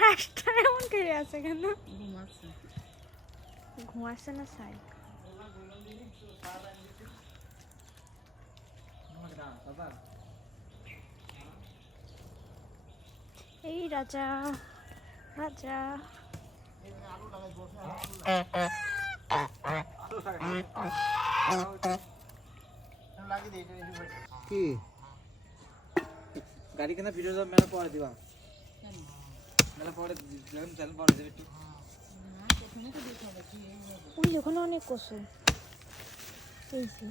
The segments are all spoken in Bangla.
হাঁসটা এমন করে আছে কেন? ঘুমাচ্ছে না সাই? এই রাজা রাজা কি গাড়ি কেনা ভিডিও মেলা পরে দিবা মেলা পরে চ্যানেল পরে দেবে একটু ওই ওখানে অনেক কসু এই যে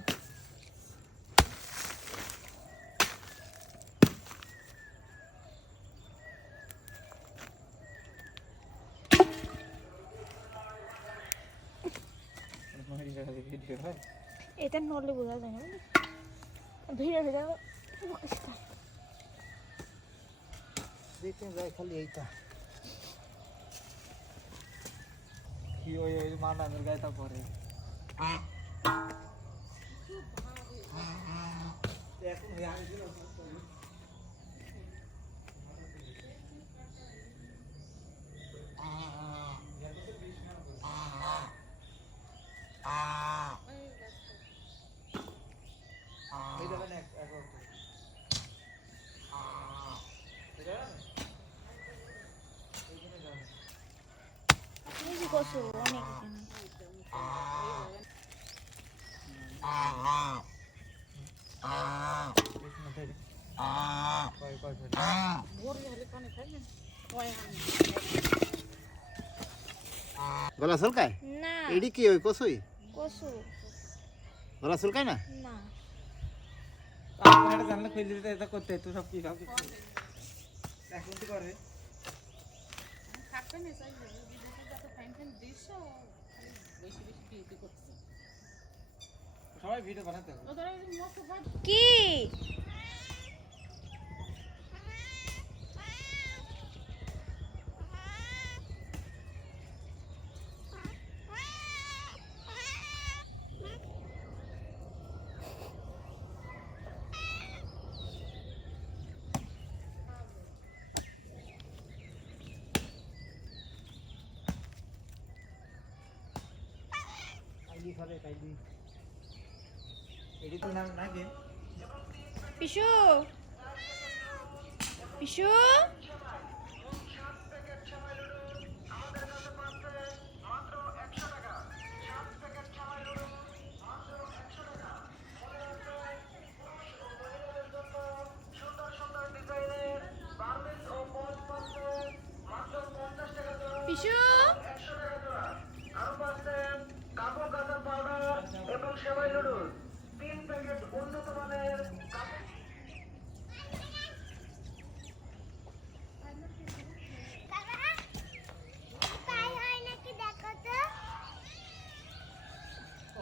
এটা নড়লে বোঝা যায় না ভিড়ে ভিড়ে দেখতে যাই খালি এইটা কি ওই মানানোর গায়ে পরে কসু অনেক গলা চুলকায় না এডি কি ওই কসুই কসু গলা চুলকায় না না আপনারা জানলে কই দিতে এটা করতে তো সব কি সব এখন কি করে থাকবে না চাই বিদেশে যত ফাইন ফাইন দিছো বেশি বেশি বিউটি করছে সবাই ভিডিও বানাতে হবে ওদের মতো কি কাইলি খাবে কাইলি এডি তো নাম নাকি পিশু পিশু পিশু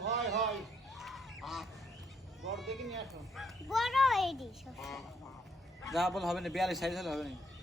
হয় হয় বড় দেখে নিয়ে আসো বড় এই ডিশ যা বল হবে না 42 সাইজ হলে হবে না